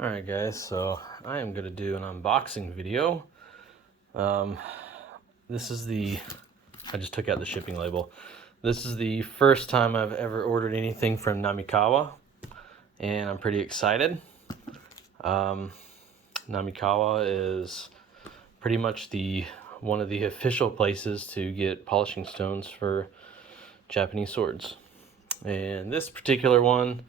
Alright guys, so I am going to do an unboxing video. This is I just took out the shipping label. This is the first time I've ever ordered anything from Namikawa, and I'm pretty excited. Namikawa is pretty much one of the official places to get polishing stones for Japanese swords. And this particular one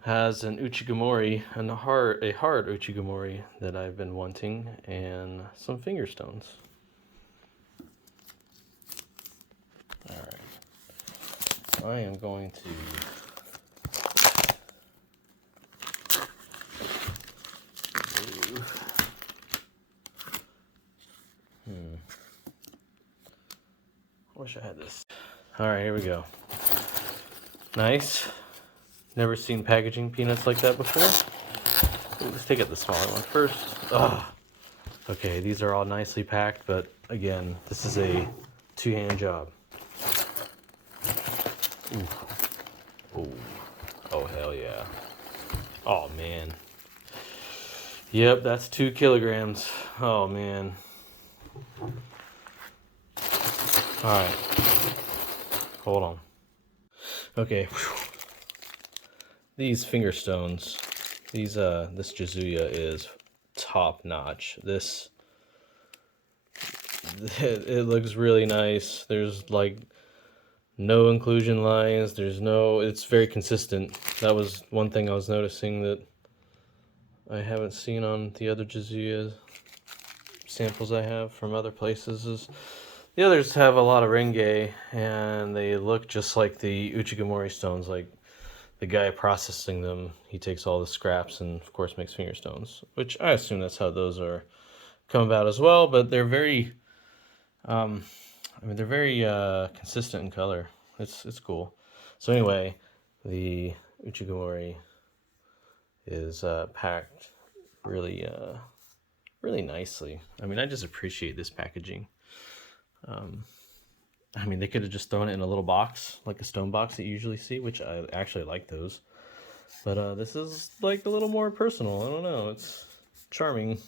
has an Uchigumori, and a hard Uchigumori that I've been wanting, and some finger stones. Alright. I am going to I wish I had this. Alright, here we go. Nice. Never seen packaging peanuts like that before. Ooh, let's take out the smaller one first. Ugh. Okay, these are all nicely packed, but again, this is a two-hand job. Ooh. Oh. Oh, hell yeah. Oh, man. Yep, that's 2 kilograms. Oh, man. Alright. Hold on. Okay. These finger stones, this Jizuya is top notch. It looks really nice. There's like no inclusion lines. It's very consistent. That was one thing I was noticing that I haven't seen on the other Jizuya samples I have from other places. Is the others have a lot of renge, and they look just like the Uchigumori stones. Like the guy processing them, he takes all the scraps and of course makes finger stones, which I assume that's how those are come about as well. But they're very, they're very consistent in color. It's cool. So anyway, the Uchigumori is packed really really nicely. I mean, I just appreciate this packaging. I mean, they could have just thrown it in a little box, like a stone box that you usually see, which I actually like those. But this is like a little more personal. I don't know. It's charming.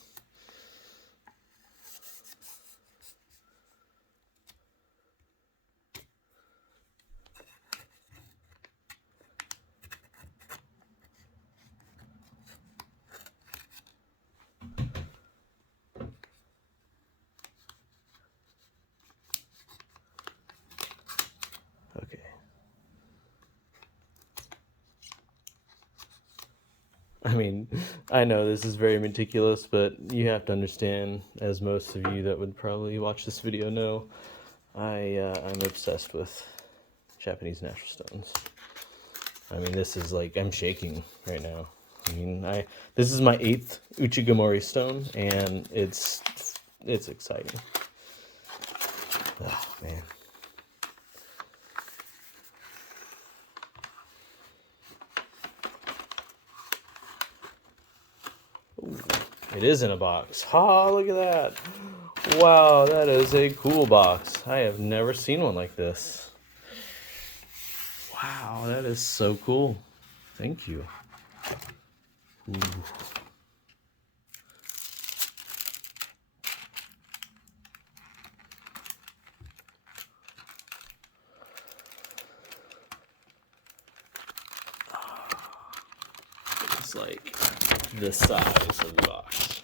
Okay. I mean, I know this is very meticulous, but you have to understand, as most of you that would probably watch this video know, I'm obsessed with Japanese natural stones. I mean, this is like, I'm shaking right now. I mean, this is my 8th Uchigumori stone, and it's exciting. Oh, man. Ooh, it is in a box. Ha, look at that. Wow, that is a cool box. I have never seen one like this. Wow, that is so cool. Thank you. Ooh. It's like the size of the box.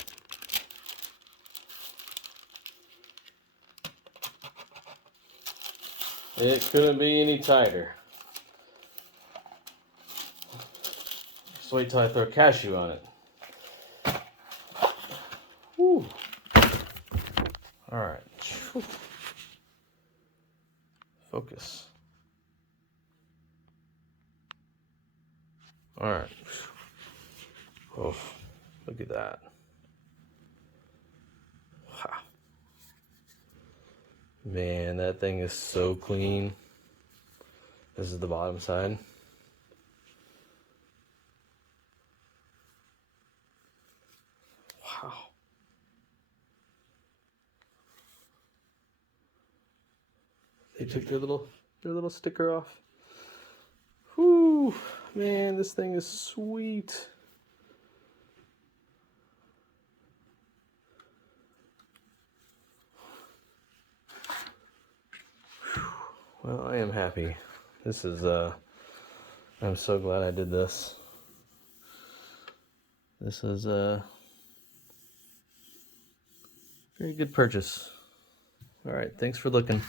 It couldn't be any tighter. Just wait till I throw cashew on it. Whew. All right. Focus. All right. Oh, look at that. Wow. Man, that thing is so clean. This is the bottom side. Wow. They took their little sticker off. Whew, man, this thing is sweet. Well, I am happy. This is, I'm so glad I did this. This is a very good purchase. All right, thanks for looking.